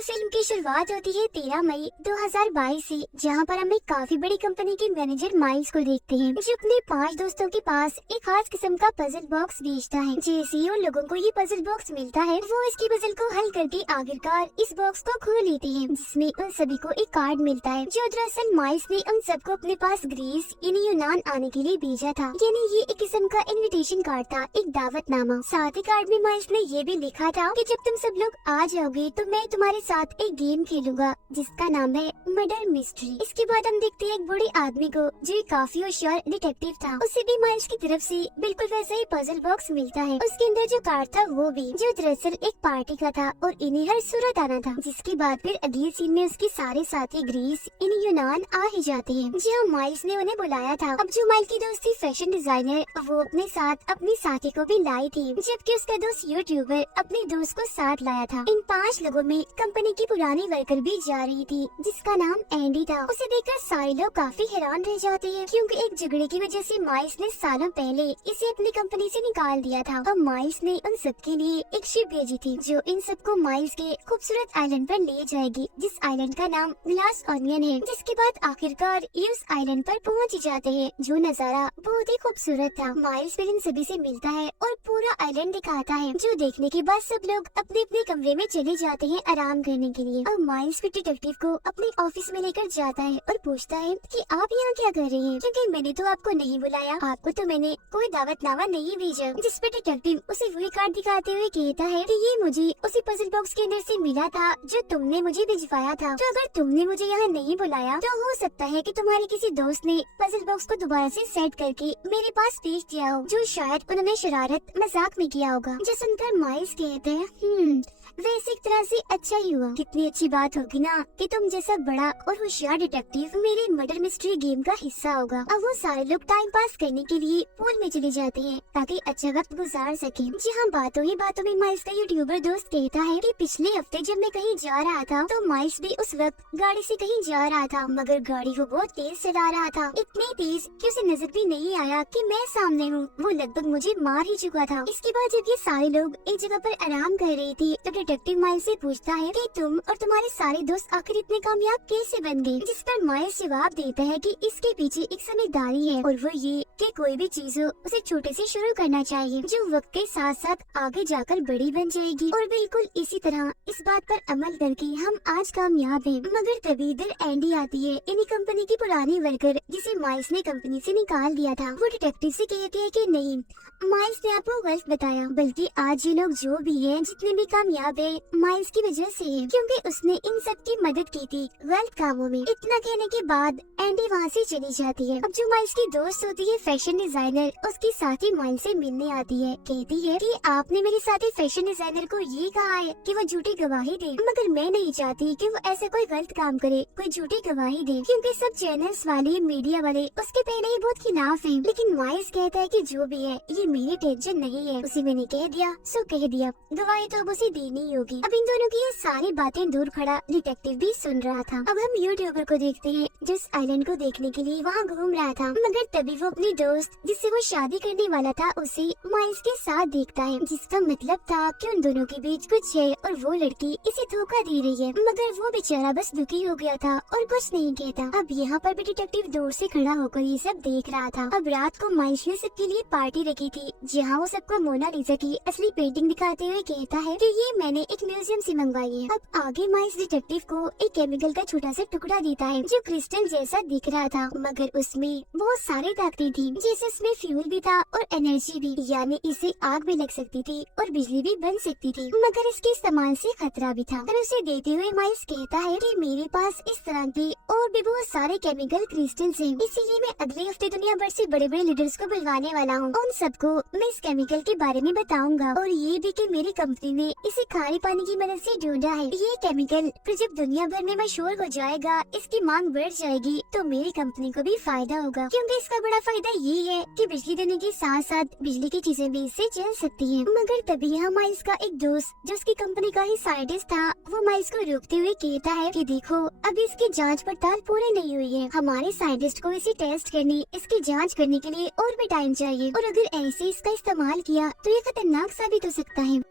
Film की शुरुआत होती है 13 मई 2022 से, जहां पर हम एक काफी बड़ी कंपनी के मैनेजर माइल्स को देखते हैं, जो अपने 5 दोस्तों के पास एक खास किस्म का पजल बॉक्स बेचता है। जैसे ही उन लोगों को ये पजल बॉक्स मिलता है, वो इसकी पजल को हल करके आखिरकार इस बॉक्स को खोल लेते हैं, जिसमें उन सभी को एक कार्ड मिलता है, जो दरअसल माइल्स ने उन सबको अपने पास ग्रीस यानी यूनान आने के लिए भेजा था। यानी ये एक किस्म का इन्विटेशन कार्ड था, एक दावतनामा। साथ ही कार्ड में माइल्स ने ये भी लिखा था कि जब तुम सब लोग आ जाओगे तो मैं तुम्हारे साथ एक गेम खेलूंगा जिसका नाम है मर्डर मिस्ट्री। इसके बाद हम देखते हैं एक बूढ़े आदमी को, जो एक काफी होशियार डिटेक्टिव था। उसे भी माइल्स की तरफ से बिल्कुल वैसा ही पजल बॉक्स मिलता है। उसके अंदर जो कार्ड था वो भी, जो दरअसल एक पार्टी का था और इन्हें हर सूरत आना था। जिसके बाद फिर अगले सीन में उसके सारे साथी ग्रीस यानी यूनान आ ही जाते हैं, जहाँ माइल्स ने उन्हें बुलाया था। अब जो माइल्स की दोस्त थी फैशन डिजाइनर, वो अपने साथ अपनी साथी को भी लाई थी, जबकि उसका दोस्त यूट्यूबर अपने दोस्त को साथ लाया था। इन 5 लोगों में कंपनी की पुरानी वर्कर भी जा रही थी, जिसका नाम एंडी था। उसे देखकर सारे लोग काफी हैरान रह जाते हैं, क्योंकि एक झगड़े की वजह से माइल्स ने सालों पहले इसे अपनी कंपनी से निकाल दिया था। अब माइल्स ने उन सबके लिए एक शिप भेजी थी, जो इन सबको माइल्स के खूबसूरत आइलैंड पर ले जाएगी, जिस आइलैंड का नाम ग्लास ऑनियन है। जिसके बाद आखिरकार ये उस आइलैंड पर पहुँच जाते हैं, जो नजारा बहुत ही खूबसूरत था। माइल्स फिर इन सभी से मिलता है और पूरा आइलैंड दिखाता है, जो देखने के बाद सब लोग अपने अपने कमरे में चले जाते हैं आराम करने के लिए। अब माइल्स फिर डिटेक्टिव को अपने ऑफिस में लेकर जाता है और पूछता है कि आप यहाँ क्या कर रहे हैं, क्योंकि मैंने तो आपको नहीं बुलाया, आपको तो मैंने कोई दावतनामा नहीं भेजा। जिस पर डिटेक्टिव उसे वही कार्ड दिखाते हुए कहता है कि ये मुझे उसी पजल बॉक्स के अंदर से मिला था, जो तुमने मुझे भिजवाया था। तो अगर तुमने मुझे यहाँ नहीं बुलाया, तो हो सकता है कि तुम्हारे किसी दोस्त ने पजल बॉक्स को दोबारा से सेट करके मेरे पास भेज दिया हो, जो शायद उन्होंने शरारत मजाक में किया होगा। जो सुनकर माइल्स कहते हैं वैसे एक तरह से अच्छा ही हुआ। कितनी अच्छी बात होगी ना कि तुम जैसा बड़ा और होशियार डिटेक्टिव मेरे मर्डर मिस्ट्री गेम का हिस्सा होगा। अब वो सारे लोग टाइम पास करने के लिए पूल में चले जाते हैं, ताकि अच्छा वक्त गुजार सके। जी हाँ, बातों ही बातों में माइल्स का यूट्यूबर दोस्त कहता है कि पिछले हफ्ते जब मैं कहीं जा रहा था, तो माइल्स भी उस वक्त गाड़ी से कहीं जा रहा था, मगर गाड़ी वो बहुत तेज चला रहा था, इतनी तेज कि उसे नजर भी नहीं आया कि मैं सामने हूँ। वो लगभग मुझे मार ही चुका था। इसके बाद जब ये सारे लोग एक जगह पर आराम कर रही थी, तो डिटेक्टिव माइल्स से पूछता है कि तुम और तुम्हारे सारे दोस्त आखिर इतने कामयाब कैसे बन गए। जिस पर माइल्स जवाब देता है कि इसके पीछे एक समझदारी है, और वो ये कि कोई भी चीज हो उसे छोटे से शुरू करना चाहिए, जो वक्त के साथ साथ आगे जाकर बड़ी बन जाएगी। और बिल्कुल इसी तरह इस बात पर अमल करके हम आज कामयाब हैं। मगर तभी इधर एंडी आती है, इन्हीं कंपनी की पुरानी वर्कर, जिसे माइल्स ने कंपनी से निकाल दिया था। वो डिटेक्टिव से कहती है कि नहीं, माइल्स ने आपको गलत बताया, बल्कि आज ये लोग जो भी हैं, जितने भी कामयाब है, माइल्स की वजह से है, क्योंकि उसने इन सब की मदद की थी गलत कामों में। इतना कहने के बाद एंडी वहाँ से चली जाती है। अब जो माइल्स की दोस्त होती है फैशन डिजाइनर, उसकी साथी माइल्स से मिलने आती है, कहती है कि आपने मेरे साथी फैशन डिजाइनर को ये कहा है कि वो झूठी गवाही दे, मगर मैं नहीं चाहती कि वो ऐसा कोई गलत काम करे, कोई झूठी गवाही दे, क्योंकि सब चैनल्स वाले, मीडिया वाले उसके पहले ही बहुत खिलाफ हैं। लेकिन माइल्स कहता है कि जो भी है ये मेरी टेंशन नहीं है, उसे मैंने कह दिया सो कह दिया, गवाही तो अब उसे देनी होगी। अब इन दोनों की ये सारी बातें दूर खड़ा डिटेक्टिव भी सुन रहा था। अब हम यूट्यूबर को देखते हैं, जिस आइलैंड को देखने के लिए वहाँ घूम रहा था, मगर तभी वो अपनी दोस्त जिससे वो शादी करने वाला था उसे माइल्स के साथ देखता है, जिसका मतलब था कि उन दोनों के बीच कुछ है और वो लड़की इसे धोखा दे रही है। मगर वो बेचारा बस दुखी हो गया था और कुछ नहीं कहता। अब यहाँ पर भी डिटेक्टिव दूर से खड़ा होकर ये सब देख रहा था। अब रात को माइल्स ने सबके लिए पार्टी रखी थी, जहाँ वो सबको मोनालिसा की असली पेंटिंग दिखाते हुए कहता है कि ये मैंने एक म्यूजियम से मंगवाई है। अब आगे माइल्स डिटेक्टिव को एक केमिकल का छोटा सा टुकड़ा देता है, जो क्रिस्टल जैसा दिख रहा था, मगर उसमें बहुत सारी ताकतें थी, जैसे इसमें फ्यूल भी था और एनर्जी भी, यानी इसे आग भी लग सकती थी और बिजली भी बन सकती थी, मगर इसके इस्तेमाल से खतरा भी था। और उसे देते हुए माइल्स कहता है कि मेरे पास इस तरह के और भी बहुत सारे केमिकल क्रिस्टल्स हैं, इसीलिए मैं अगले हफ्ते दुनिया भर से बड़े बड़े लीडर्स को बुलवाने वाला हूँ। उन सबको मैं इस केमिकल के बारे में बताऊंगा, और ये भी कि मेरी कंपनी ने इसे खारे पानी की मदद से ढूंढा है। ये केमिकल फिर जब दुनिया भर में मशहूर हो जाएगा, इसकी मांग बढ़ जाएगी, तो मेरी कंपनी को भी फायदा होगा, क्योंकि इसका बड़ा फायदा ये है कि बिजली देने के साथ साथ बिजली की चीजें भी इससे चल सकती हैं। मगर तभी यहाँ माइल्स का एक दोस्त, जो उसकी कंपनी का ही साइंटिस्ट था, वो माइल्स को रोकते हुए कहता है कि देखो, अभी इसकी जांच पड़ताल पूरी नहीं हुई है, हमारे साइंटिस्ट को इसे टेस्ट करने, इसकी जांच करने के लिए और भी टाइम चाहिए, और अगर ऐसे इसका इस्तेमाल किया तो ये खतरनाक साबित हो सकता है।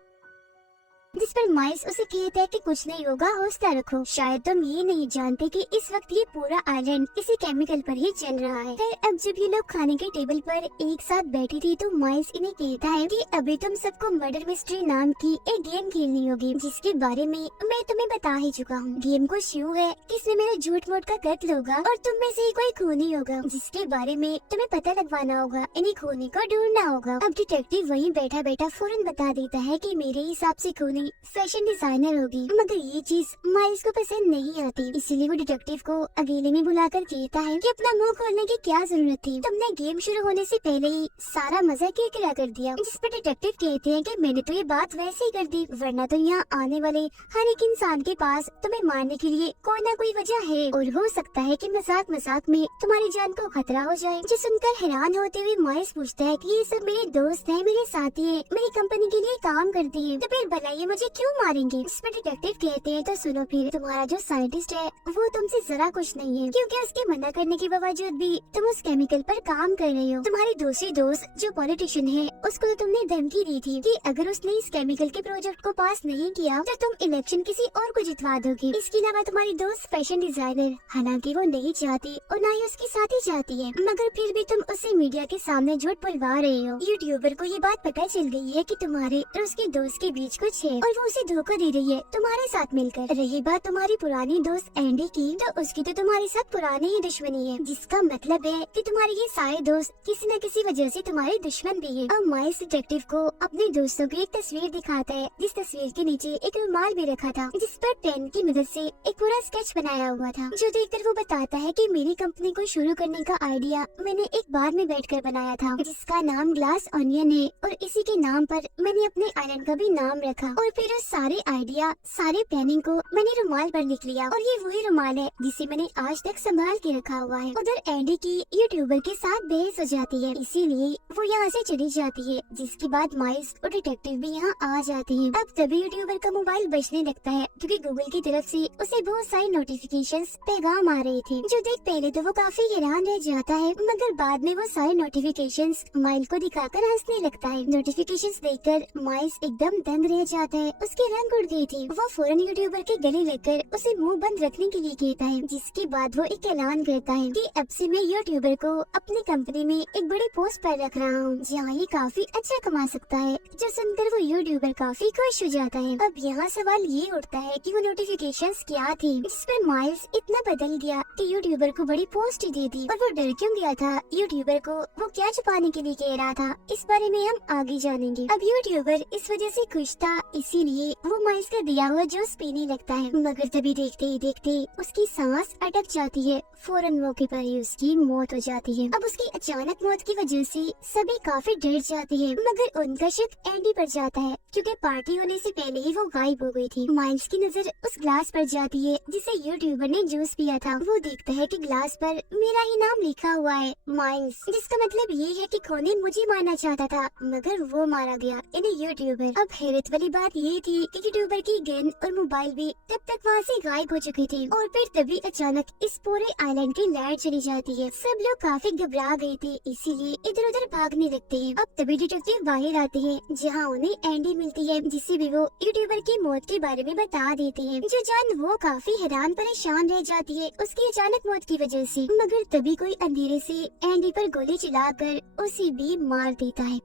जिस पर माइल्स उसे कहता है कि कुछ नहीं होगा, हौसला रखो, शायद तुम ये नहीं जानते कि इस वक्त ये पूरा आइलैंड इसी केमिकल पर ही चल रहा है। फिर अब जब ये लोग खाने के टेबल पर एक साथ बैठी थी तो माइल्स इन्हें कहता है कि अभी तुम सबको मर्डर मिस्ट्री नाम की एक गेम खेलनी होगी, जिसके बारे में मैं तुम्हें बता ही चुका हूँ। गेम को यूं है कि इसमें मेरा झूठ मूठ का कत्ल होगा और तुम में से ही कोई खूनी होगा, जिसके बारे में तुम्हें पता लगवाना होगा, इन्हीं खूनी को ढूंढना होगा। अब डिटेक्टिव वहीं बैठा बैठा फौरन बता देता है कि मेरे हिसाब से खूनी फैशन डिजाइनर होगी, मगर ये चीज माइल्स को पसंद नहीं आती, इसीलिए वो डिटेक्टिव को अकेले में बुलाकर कहता है कि अपना मुंह खोलने की क्या जरूरत थी, तुमने गेम शुरू होने से पहले ही सारा मजा किरकिरा कर दिया। जिस पर डिटेक्टिव कहते हैं कि मैंने तो ये बात वैसे ही कर दी, वरना तो यहाँ आने वाले हर एक इंसान के पास तुम्हें मारने के लिए कोई ना कोई वजह है और हो सकता है कि मजाक मजाक में तुम्हारी जान को खतरा हो जाए। जो सुनकर हैरान होते हुए माइल्स पूछता है कि ये सब मेरे दोस्त हैं, मेरे साथी हैं, मेरी कंपनी के लिए काम करते हैं, तो फिर भला ये मुझे क्यों मारेंगे। इस पर डिटेक्टिव कहते हैं तो सुनो फिर, तुम्हारा जो साइंटिस्ट है वो तुमसे जरा कुछ नहीं है, क्योंकि उसके मना करने के बावजूद भी तुम उस केमिकल पर काम कर रहे हो। तुम्हारी दूसरी दोस्त जो पॉलिटिशियन है उसको तो तुमने धमकी दी थी कि अगर उसने इस केमिकल के प्रोजेक्ट को पास नहीं किया तो तुम इलेक्शन किसी और को जितवा दोगे। इसके अलावा तुम्हारी दोस्त फैशन डिजाइनर, हालांकि वो नहीं चाहती और न ही उसकी साथी चाहती है, मगर फिर भी तुम उसे मीडिया के सामने झूठ बुलवा रहे हो। यूट्यूबर को ये बात पता चल गई है कि तुम्हारे और उसके दोस्त के बीच कुछ है और वो उसे धोखा दे रही है तुम्हारे साथ मिलकर। रही बात तुम्हारी पुरानी दोस्त एंडी की, तो उसकी तो तुम्हारे साथ पुरानी ही दुश्मनी है, जिसका मतलब है कि तुम्हारे ये सारे दोस्त किसी न किसी वजह से तुम्हारे दुश्मन भी है। अब माइल्स डिटेक्टिव को अपने दोस्तों की एक तस्वीर दिखाता है, जिस तस्वीर के नीचे एक रुमाल भी रखा था, जिस पर पेन की मदद से एक पूरा स्केच बनाया हुआ था, जो देखकर वो बताता है कि मेरी कंपनी को शुरू करने का आइडिया मैंने एक बार में बैठकर बनाया था, जिसका नाम ग्लास ऑनियन है और इसी के नाम पर मैंने अपने आइलैंड का भी नाम रखा और फिर उस सारे आइडिया, सारे प्लानिंग को मैंने रुमाल पर लिख लिया और ये वही रुमाल है जिसे मैंने आज तक संभाल के रखा हुआ है। उधर एंडी की यूट्यूबर के साथ बहस हो जाती है, इसीलिए वो यहाँ से चली जाती है, जिसके बाद माइल्स और डिटेक्टिव भी यहाँ आ जाते हैं। अब तभी यूट्यूबर का मोबाइल बजने लगता है, क्योंकि गूगल की तरफ से उसे बहुत सारी नोटिफिकेशंस पैगाम आ रहे थे, जो देख पहले तो वो काफी हैरान रह जाता है, मगर बाद में वो सारे नोटिफिकेशंस माइल को दिखाकर हंसने लगता है। नोटिफिकेशंस देखकर माइल्स एकदम दंग रह जाता है, उसके रंग उड़ गई थी। वो फौरन यूट्यूबर के गले लेकर उसे मुंह बंद रखने के लिए कहता है, जिसके बाद वो एक ऐलान करता है कि अब से मैं यूट्यूबर को अपनी कंपनी में एक बड़ी पोस्ट पर रख रहा हूँ, जहाँ ये काफी अच्छा कमा सकता है। जो सुनकर वो यूट्यूबर काफी खुश हो जाता है। अब यहाँ सवाल ये उठता है कि वो नोटिफिकेशंस क्या थी, जिस पर माइल्स इतना बदल गया कि यूट्यूबर को बड़ी पोस्ट दे दी, और वो डर क्यों गया था, यूट्यूबर को वो क्या छुपाने के लिए कह रहा था, इस बारे में हम आगे जानेंगे। अब यूट्यूबर इस वजह से खुश था, इसीलिए वो माइल्स का दिया हुआ जूस पीने लगता है, मगर तभी देखते ही देखते उसकी सांस अटक जाती है, फौरन मौके पर ही उसकी मौत हो जाती है। अब उसकी अचानक मौत की वजह से सभी काफी डर जाते हैं, मगर उनका शक एंडी पर जाता है, क्योंकि पार्टी होने से पहले ही वो गायब हो गई थी। माइल्स की नजर उस ग्लास पर जाती है जिसे यूट्यूबर ने जूस पिया था। वो देखता है कि ग्लास पर मेरा ही नाम लिखा हुआ है, माइल्स, जिसका मतलब ये है कि खूनी मुझे मारना चाहता था, मगर वो मारा गया, यानी यूट्यूबर। अब हैरत वाली बात ये थी कि यूट्यूबर की गन और मोबाइल भी तब तक वहाँ से गायब हो चुकी थी, और फिर तभी अचानक इस पूरे आइलैंड की लाइट चली जाती है। सब लोग काफी घबरा गए थे, इसीलिए इधर उधर भागने लगते हैं। अब तभी डिटेक्टिव बाहर आते हैं, जहाँ उन्हें एंडी मिलती है, जिसे भी वो यूट्यूबर की मौत के बारे में बता देते हैं। जो जान वो काफी हैरान परेशान रह जाती है उसकी अचानक मौत की वजह से, मगर तभी कोई अंधेरे से एंडी पर गोली चलाकर उसे भी मार देता है।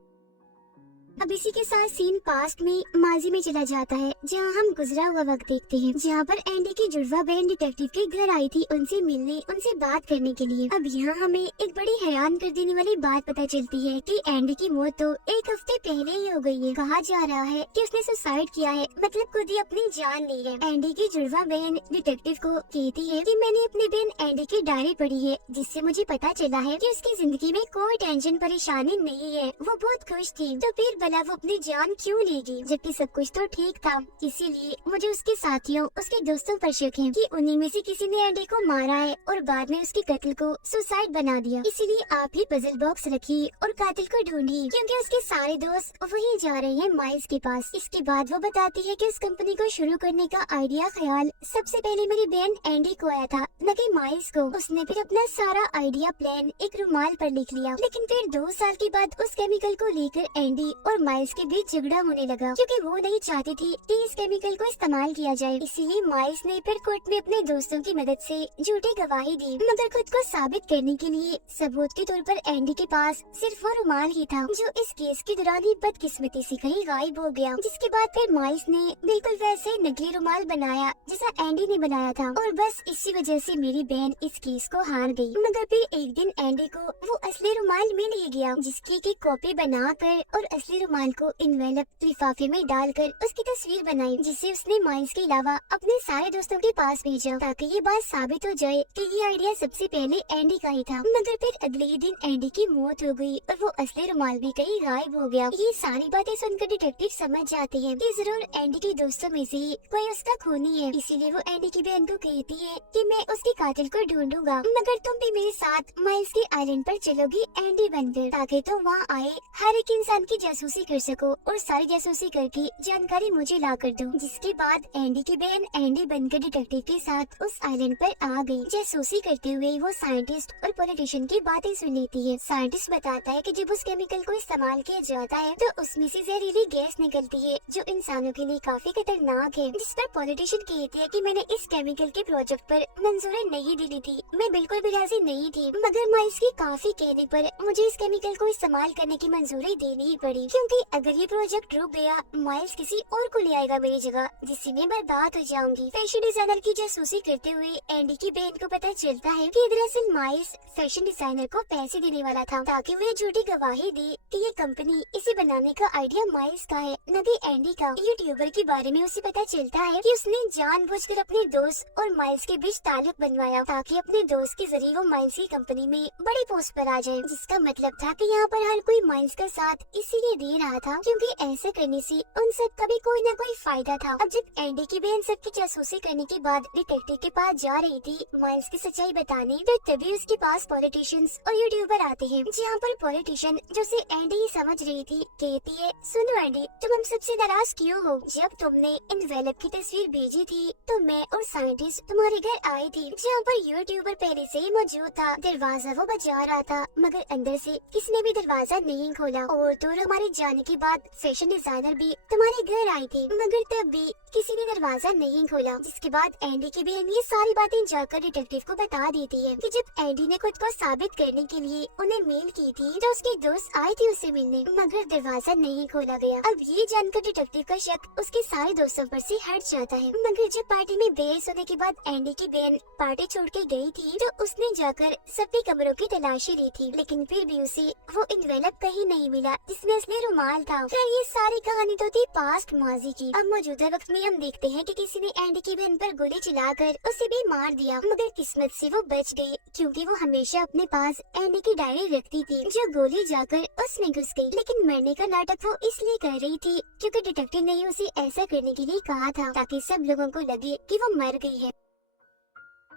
अब इसी के साथ सीन पास्ट में माजी में चला जाता है, जहाँ हम गुजरा हुआ वक्त देखते हैं, जहाँ पर एंडी की जुड़वा बहन डिटेक्टिव के घर आई थी उनसे मिलने, उनसे बात करने के लिए। अब यहाँ हमें एक बड़ी हैरान कर देने वाली बात पता चलती है कि एंडी की मौत तो एक हफ्ते पहले ही हो गई है। कहा जा रहा है कि उसने सुसाइड किया है, मतलब खुद ही अपनी जान ली है। एंडी की जुड़वा बहन डिटेक्टिव को कहती है कि मैंने अपनी बहन एंडी की डायरी पढ़ी है, जिससे मुझे पता चला है कि उसकी जिंदगी में कोई टेंशन परेशानी नहीं है, वो बहुत खुश थी, तो फिर भला वो अपनी जान क्यों लेगी, जबकि सब कुछ तो ठीक था। इसीलिए मुझे उसके साथियों, उसके दोस्तों पर शक है कि उन्हीं में से किसी ने एंडी को मारा है और बाद में उसके कत्ल को सुसाइड बना दिया। इसीलिए आप ही पजल बॉक्स रखिए और कातिल को ढूंढिए, क्योंकि उसके सारे दोस्त वहीं जा रहे हैं माइल्स के पास। इसके बाद वो बताती है कि उस कंपनी को शुरू करने का आइडिया ख्याल सबसे पहले मेरी बहन एंडी को आया था, न कि माइल्स को। उसने फिर अपना सारा आइडिया प्लान एक रुमाल पर लिख लिया, लेकिन फिर 2 साल के बाद उस केमिकल को लेकर एंडी और और माइल्स के बीच झगड़ा होने लगा क्योंकि वो नहीं चाहती थी कि इस केमिकल को इस्तेमाल किया जाए। इसीलिए माइल्स ने फिर कोर्ट में अपने दोस्तों की मदद से झूठी गवाही दी, मगर खुद को साबित करने के लिए सबूत के तौर पर एंडी के पास सिर्फ वो रुमाल ही था जो इस केस के दौरान ही बदकिस्मती से कहीं गायब हो गया। जिसके बाद फिर माइल्स ने बिल्कुल वैसे ही नकली रुमाल बनाया जैसा एंडी ने बनाया था और बस इसी वजह से मेरी बहन इस केस को हार गई। मगर फिर एक दिन एंडी को वो असली रुमाल मिल ही गया जिसकी की कॉपी बनाकर और असली रुमाल को इन्वेलप लिफाफे में डालकर उसकी तस्वीर बनाई, जिसे उसने माइल्स के अलावा अपने सारे दोस्तों के पास भेजा ताकि ये बात साबित हो जाए कि ये आइडिया सबसे पहले एंडी का ही था। मगर फिर अगले ही दिन एंडी की मौत हो गई और वो असली रुमाल भी कहीं गायब हो गया। ये सारी बातें सुनकर डिटेक्टिव समझ जाते हैं कि जरूर एंडी के दोस्तों में से ही कोई उसका खूनी है। इसीलिए वो एंडी की बहन को कहती है कि मैं उसके कातिल को ढूंढूंगा, मगर तुम भी मेरे साथ माइल्स के आइलैंड पर चलोगी एंडी बनकर, ताकि तुम वहाँ आए हर एक इंसान की जासूसी कर सको और सारी जासूसी करके जानकारी मुझे ला कर दो। जिसके बाद एंडी की बहन एंडी बनकर डिटेक्टिव के साथ उस आइलैंड पर आ गई। जासूसी करते हुए वो साइंटिस्ट और पॉलिटिशियन की बातें सुन लेती है। साइंटिस्ट बताता है कि जब उस केमिकल को इस्तेमाल किया जाता है तो उसमें से जहरीली गैस निकलती है जो इंसानों के लिए काफी खतरनाक है। जिस पर पॉलिटिशियन कहती है कि मैंने इस केमिकल के प्रोजेक्ट पर मंजूरी नहीं दी थी, मैं बिल्कुल भी राजी नहीं थी, मगर माइल्स की काफी कहने पर मुझे इस केमिकल को इस्तेमाल करने की मंजूरी देनी ही पड़ी, क्योंकि अगर ये प्रोजेक्ट रुक गया माइल्स किसी और को ले आएगा मेरी जगह, जिससे मैं बर्बाद हो जाऊंगी। फैशन डिजाइनर की जासूसी करते हुए एंडी की बहन को पता चलता है कि दरअसल माइल्स फैशन डिजाइनर को पैसे देने वाला था ताकि वो झूठी गवाही दे कि ये कंपनी इसे बनाने का आइडिया माइल्स का है, न कि एंडी का। यूट्यूबर के बारे में उसे पता चलता है कि उसने जानबूझकर अपने दोस्त और माइल्स के बीच ताल्लुक बनवाया ताकि अपने दोस्त के जरिए वो माइल्स की कंपनी में बड़ी पोस्ट पर आ जाए, जिसका मतलब था कि यहाँ पर हर कोई माइल्स का साथ इसीलिए दे रहा था क्योंकि ऐसा करने से उन सब का भी कोई न कोई फायदा था। अब जब एंडी की बहन सबकी जासूसी करने के बाद डिटेक्टिव के पास जा रही थी माइल्स की सच्चाई बताने, तो तभी उसके पास पॉलिटिशियंस और यूट्यूबर आते हैं, जहाँ पर पॉलिटिशियन जो से एंडी ही समझ रही थी कहती है, सुनो एंडी, तुम हम सबसे नाराज क्यों हो? जब तुमने इन्वेलप की तस्वीर भेजी थी तो मैं और साइंटिस्ट तुम्हारे घर आए थे, जहाँ पर यूट्यूबर पहले से ही मौजूद था। दरवाजा वो बजा रहा था मगर अंदर से किसी ने भी दरवाजा नहीं खोला और तो हमारे जाने के बाद फैशन डिजाइनर भी तुम्हारे घर आई थी, मगर तब भी किसी ने दरवाजा नहीं खोला। जिसके बाद एंडी की बहन ये सारी बातें जाकर डिटेक्टिव को बता देती है कि जब एंडी ने खुद को साबित करने के लिए उन्हें मेल की थी तो उसके दोस्त आए थे उसे मिलने, मगर दरवाजा नहीं खोला गया। अब ये जानकर डिटेक्टिव का शक उसके सारे दोस्तों पर से हट जाता है। मगर जब पार्टी में बहस होने के बाद एंडी की बहन पार्टी छोड़ के गई थी तो उसने जाकर सभी कमरों की तलाशी ली थी, लेकिन फिर भी उसे वो इन्वेलप कहीं नहीं मिला जिसमें असली रुमाल था। फिर ये सारी कहानी तो थी पास्ट माजी की। अब मौजूदा वक्त में हम देखते हैं कि किसी ने एंडी की बहन पर गोली चलाकर उसे भी मार दिया, मगर किस्मत से वो बच गई क्योंकि वो हमेशा अपने पास एंडी की डायरी रखती थी जो गोली जाकर उसमें घुस गई। लेकिन मरने का नाटक वो इसलिए कर रही थी क्योंकि डिटेक्टिव ने उसे ऐसा करने के लिए कहा था ताकि सब लोगों को लगे कि वो मर गई है।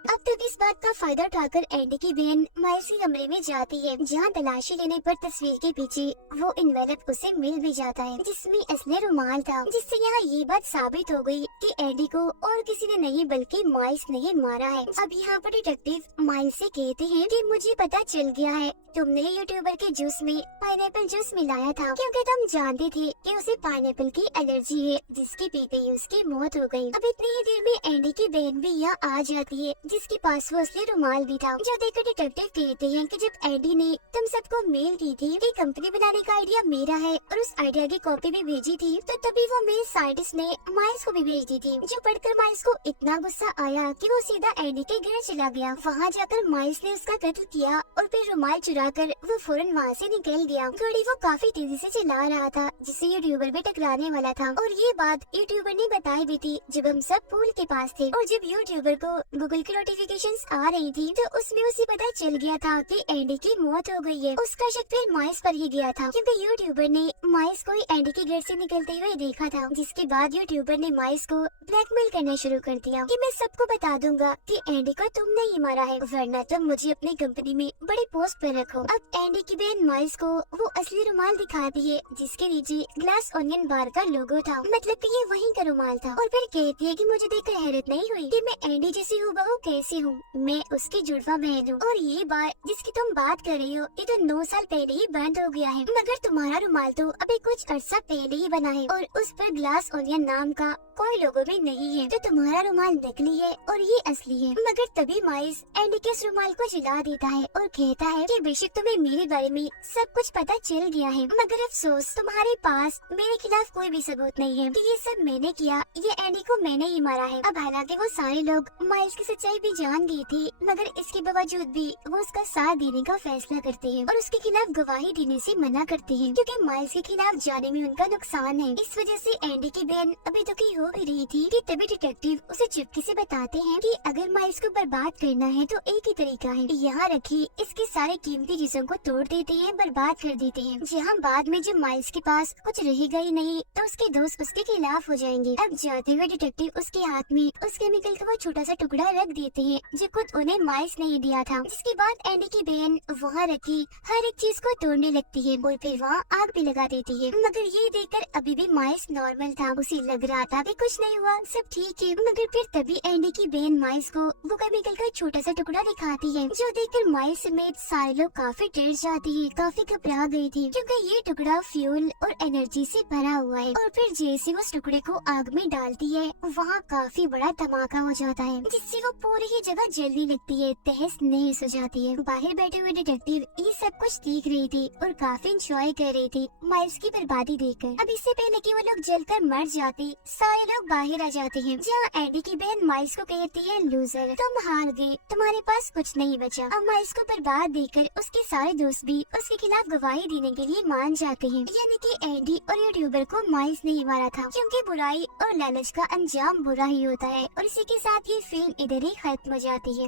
अब तक इस बात का फायदा उठाकर एंडी की बहन माइल्स के कमरे में जाती है, जहाँ तलाशी लेने पर तस्वीर के पीछे वो इन्वेलप उसे मिल भी जाता है जिसमें असली रुमाल था, जिससे यहाँ ये बात साबित हो गई कि एंडी को और किसी ने नहीं बल्कि माइल्स ने ही मारा है। अब यहाँ पर डिटेक्टिव माइल्स से कहते हैं कि मुझे पता चल गया है तुमने यूट्यूबर के जूस में पाइनएप्पल जूस मिलाया था क्योंकि तुम जानते थे कि उसे पाइनएप्पल की एलर्जी है, जिसके पीते ही उसकी मौत हो गई। अब इतनी ही देर में एंडी की बहन भी यहाँ आ जाती है जिसके पास वो असली रुमाल भी था, जो देखकर डिटेक्टिव कहते हैं कि जब एंडी ने तुम सबको मेल की थी कि कंपनी बनाने का आइडिया मेरा है और उस आइडिया की कॉपी भी भेजी थी, तो तभी वो मेल साइंटिस्ट ने माइल्स को भी भेज दी थी, जो पढ़कर माइल्स को इतना गुस्सा आया कि वो सीधा एंडी के घर चला गया। वहाँ जाकर माइल्स ने उसका कत्ल किया और फिर रुमाल चुराकर वो फौरन वहाँ से निकल गया। गाड़ी वो काफी तेजी से चला रहा था जिससे यूट्यूबर भी टकराने वाला था, और ये बात यूट्यूबर ने बताई भी थी जब हम सब पूल के पास थे। और जब यूट्यूबर को गूगल की नोटिफिकेशंस आ रही थी तो उसमें उसे पता चल गया था कि एंडी की मौत हो गई है। उसका शक फिर माइल्स पर ही गया था क्योंकि यूट्यूबर ने माइल्स को एंडी के घर से निकलते हुए देखा था, जिसके बाद यूट्यूबर ने माइल्स को ब्लैकमेल करना शुरू कर दिया कि मैं सबको बता दूंगा कि एंडी को तुमने ही मारा है, वरना तुम मुझे अपनी कंपनी में बड़ी पोस्ट पर रखो। अब एंडी की बहन माइल्स को वो असली रुमाल दिखाती है जिसके नीचे ग्लास ओनियन बार का लोगो था, मतलब कि ये वही का रुमाल था, और फिर कहती है कि मुझे देखकर हैरत नहीं हुई कि मैं एंडी जैसी हूबहू कैसी हूँ? मैं उसकी जुड़वा बहन हूँ। और ये बार जिसकी तुम बात कर रही हो ये तो 9 साल पहले ही बंद हो गया है, मगर तुम्हारा रुमाल तो अभी कुछ अरसा पहले ही बना है और उस पर ग्लास ओनियन नाम का कोई लोगो भी नहीं है। तो तुम्हारा रुमाल नकली है और ये असली है। मगर तभी माइल्स एंडी के इस रुमाल को जला देता है और कहता है कि बेशक तुम्हें मेरे बारे में सब कुछ पता चल गया है, मगर अफसोस तुम्हारे पास मेरे खिलाफ कोई भी सबूत नहीं है कि ये सब मैंने किया, ये एंडी को मैंने ही मारा है। अब हालांकि वो सारे लोग माइल्स की सच्चाई भी जान गई थी, मगर इसके बावजूद भी वो उसका साथ देने का फैसला करते हैं और उसके खिलाफ गवाही देने से मना करते हैं, क्योंकि माइल्स के खिलाफ जाने में उनका नुकसान है। इस वजह से एंडी की बहन अभी दुखी हो भी रही थी कि तभी डिटेक्टिव उसे चुपके से बताते हैं कि अगर माइल्स को बर्बाद करना है तो एक ही तरीका है, यहाँ रखी इसके सारे कीमती चीजों को तोड़ देते हैं, बर्बाद कर देते हैं, जहाँ बाद में जब माइल्स के पास कुछ रहेगा ही नहीं तो उसके दोस्त उसके खिलाफ हो जाएंगे। अब जाते हुए डिटेक्टिव उसके हाथ में उस केमिकल का वो छोटा सा टुकड़ा रख देते हैं जो खुद उन्हें माइल्स नहीं दिया था, जिसके बाद एंडी की बहन वहाँ रखी हर एक चीज को तोड़ने लगती है और फिर वहाँ आग भी लगा देती है। मगर ये देखकर अभी भी माइल्स नॉर्मल था, उसे लग रहा था कि कुछ नहीं हुआ, सब ठीक है। मगर फिर तभी एंडी की बहन माइल्स को वो केमिकल का छोटा सा टुकड़ा दिखाती है, जो देखकर माइल्स समेत सारे लोग काफी डर जाते हैं, काफी घबरा गई थी, क्योंकि ये टुकड़ा फ्यूल और एनर्जी से भरा हुआ है। और फिर जैसे वो उस टुकड़े को आग में डालती है वहाँ काफी बड़ा धमाका हो जाता है, जिससे वो पूरी ही जगह जलने लगती है, तहस नहस हो जाती है। बाहर बैठे हुए डिटेक्टिव ये सब कुछ देख रही थी और काफी इंजॉय कर रही थी माइल्स की बर्बादी देखकर। अब इससे पहले कि वो लोग जलकर मर जाते, सारे लोग बाहर आ जाते हैं, जहाँ एंडी की बहन माइल्स को कहती है, लूजर तुम हार गए, तुम्हारे पास कुछ नहीं बचा। अब माइल्स को बर्बाद देखकर उसके सारे दोस्त भी उसके खिलाफ गवाही देने के लिए मान जाते हैं, यानी कि एंडी और यूट्यूबर को माइल्स नहीं मारा था, क्योंकि बुराई और लालच का अंजाम बुरा ही होता है। और इसी के साथ ये फिल्म इधर ही खत्म हो जाती है।